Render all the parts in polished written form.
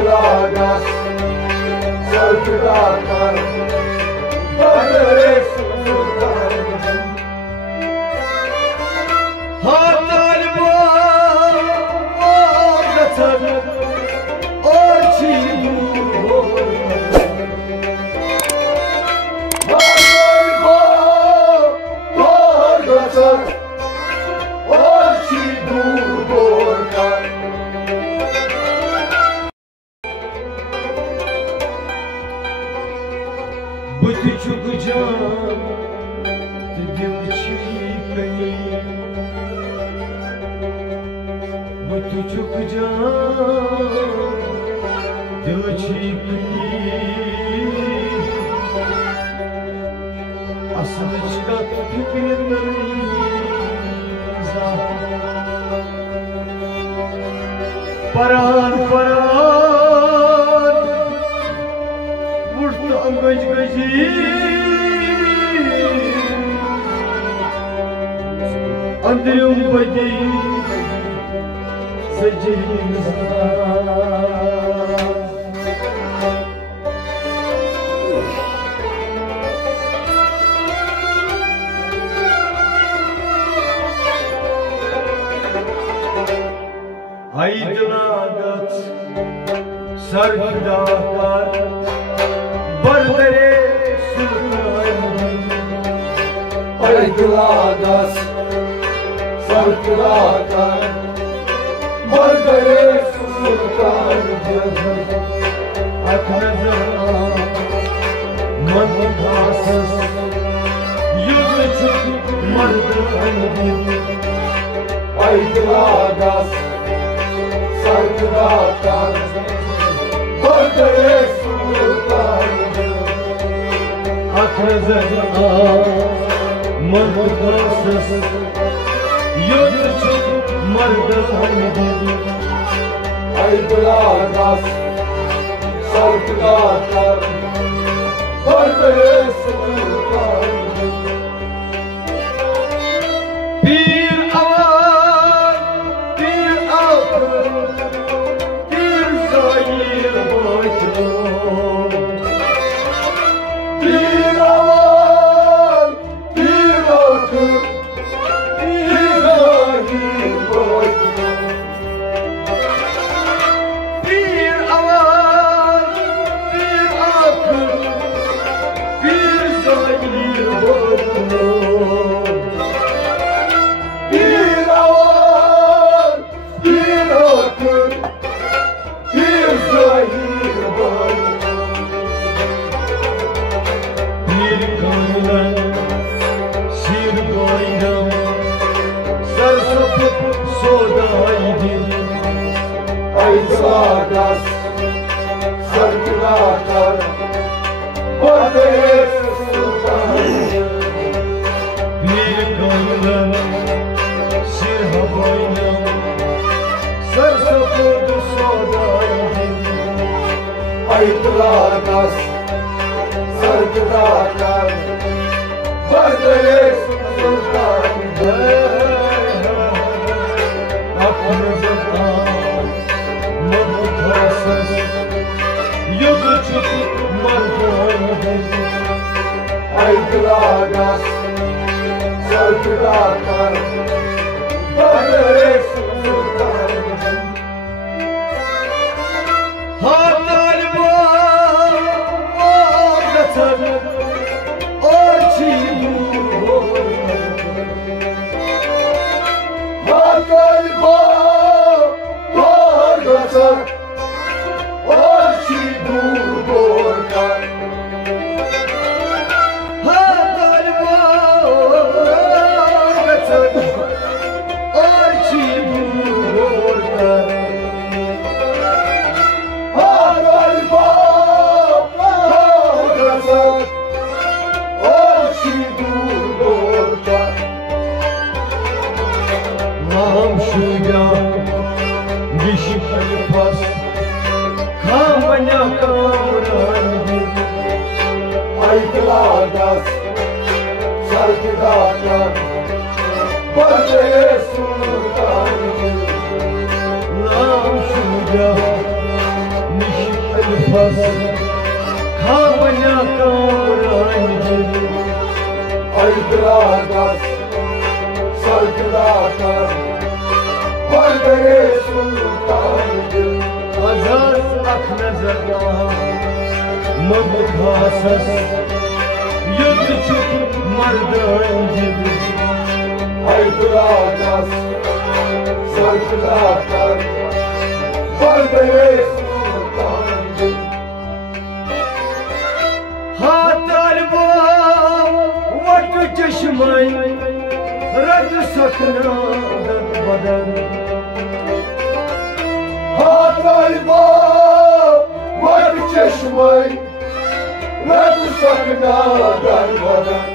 Aygılagas, sarkılarlar, Badere sultan. Hatal bağlatan, orçi Paran paran vurtam gıc gıcı andrım badi sacımızda Aydılagat, sarkılar, Badere sultan. Aydılagat, sarkılar, Badere sultan. Aknazar, manhasız, yüzücük mardanın. Aydılagat, sarkılardan Badere sultan. Akrazana manhasız yüzücük mardanın. Aydılagas, sarkılardan Badere sultan. Bir avar, bir akıl, bir zahir boyun. Bir avar, bir akıl, bir zahir boyun. Bir avar, bir akıl, bir zahir boyun. Bir avar, bir akıl, bir zahir boyun. Bir kandan sir bayram, sarsıp sodaydı. Aydılagas, sarkılarlar, Badere sultan. Bir kandan sir bayram, sarsıp sodaydı. Aydılagas, sarkılarlar, Badere sultan. Aklınızda manhasız yüzücük mardanın. Aydılagas, sarkılarlar, Badere sultan. Hatal bağlatan, orçi Hatal bağlatan, orçi durgan. Hatal bağlatan, orçi durgan. Hatal bağlatan, orçi durgan. Nam şuga, gişik pas, kamanya kamrandı. Aydılagas, sarkılarlar, Badere sultan. Nam şuga, फस खावना कामरांजी Aydıradas sargılatar Bardere sultancı Azaz ak nazarda Mabkhasas Yud çuk mardancı Aydıradas sargılatar Bardere sultancı Hatalba Vatu çeşmay Rad sakna badan Hatayba var çeşmay Rad sakna darbadan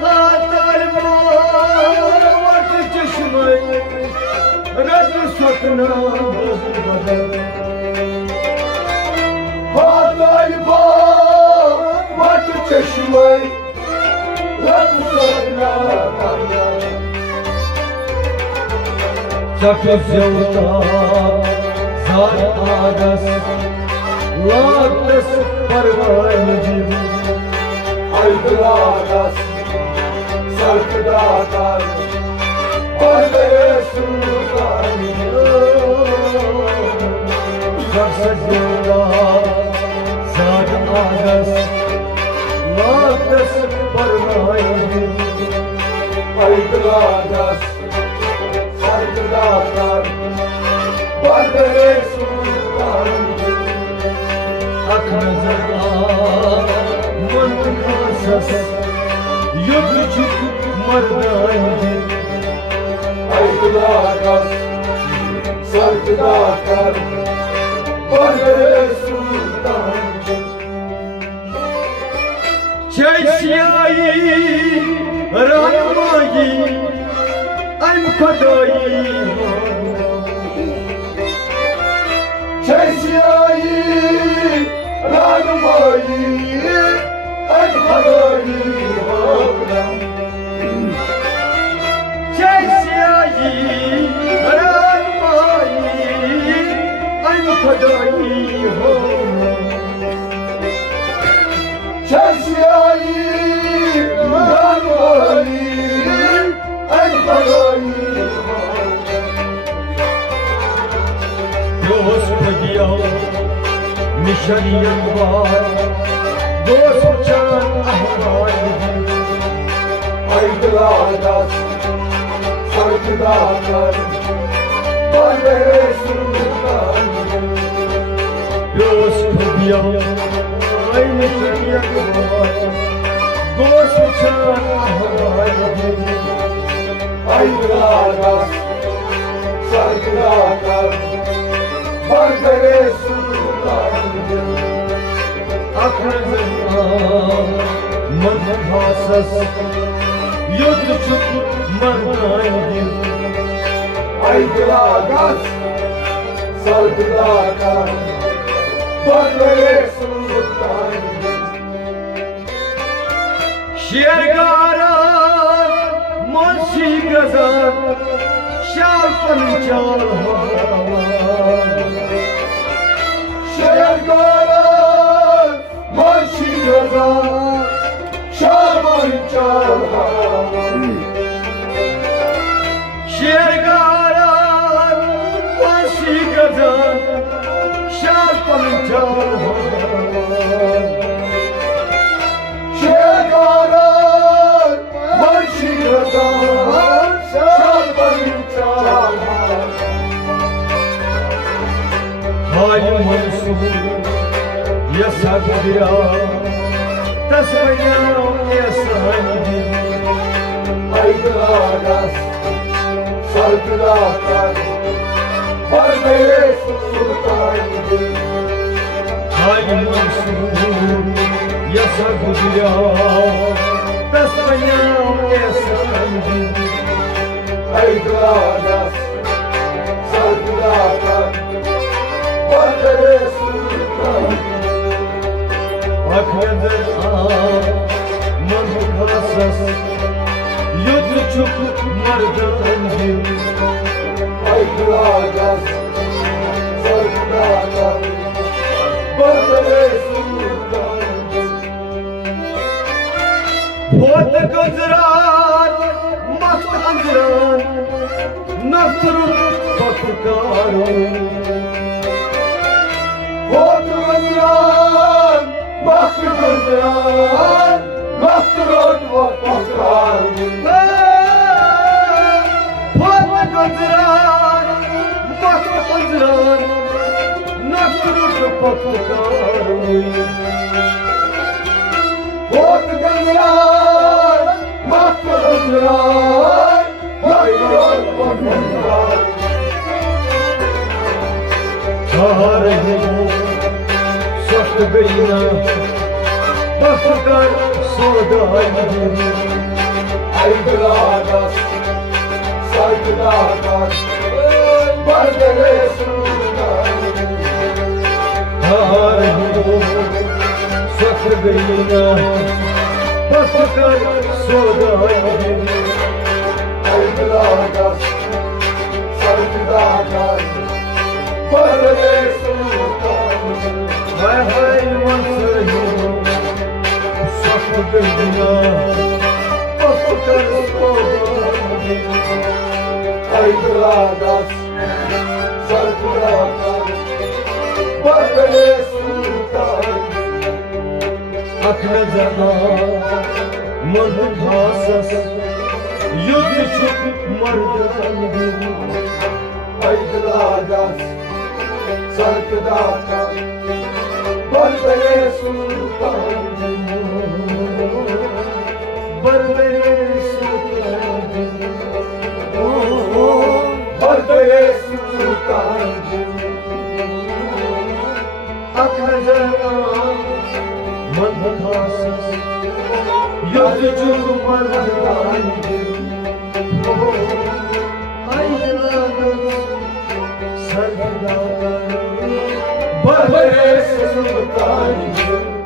Hatalba Vatu çeşmay Rad sakna badan Hatayba var çeşmay Rad sakna darbadan Çakır zevta Zar adas Ladas parvancı Aydıradas sargılatar Bardere sultancı Çakır zevta Zar adas Ladas parvancı Aydıradas sargılatar Bardere sultancı Ak nazara Mantkhasas Yud çuk mardancı Aydıradas sargılatar Bardere sultancı Çeşyayi Rahmayi Am Khadayi Çeşyayi Ragmayi Aydırayi Havlam Çeşyayi Rahmayi Am Khadayi Çeşyayi Ragmayi Aydırayi Господи, Мишарьян var Dostcan ahval Aydıradas sargılatar Bardere sultancı Господи, Ay Mишarьяn var Dostcan ahval Aydıradas sargılatar Bardere sultancı Akrazına Mantkhasas Yud çuk mardancı Aydıradas sargılatar Bardere sultancı Şergaran Mansi gazar Şalpan çalhan Şergaran Manşi Gazan Şaban Çalhan Şergaran Mansi gazar Şalpan çalhan Şergaran Manşi Gazan Şaban Çalhan Halim Mansur Yasak ya Tasmaya yasancı Aydıradas sargılatar Bardere sultancı Halim Mansur Yasak ya Tasmaya yasancı Aydıradas sargılatar Bardere sultancı Aknedir Mantkhasas Yud çuk mardancı Aydıradas sargılatar गजरान मस्त अंजरान नफ्तर पत्रकारों बहुत गंजान मस्त गंजान मस्त road पत्रकारों बहुत गजरान मस्त अंजरान नफ्तर पत्रकारों बहुत गंजान मस्त गंजान मस्त रोड पत्रकारों चाह रहे हो स्वस्थ गई ना पत्रकार सौदाई Aygılardas, saygılardas, bardere sultan. चाह रहे हो स्वस्थ गई ना पत्रकार सौदाई Aygılardas, saygılardas, bardere sultan. हाय हाय मंसर हो स्वस्थ गई ना पत्रकार सौदाई Aygılardas, saygılardas, bardere sultan. Akla zaman mand khasas yud chup mardan Aygılardas, saygılardas, bardere sultan. barbere sultan Bardere sultan. akla zaman mand khasas yud chup mardan ayladas sardaar Bardere sultan.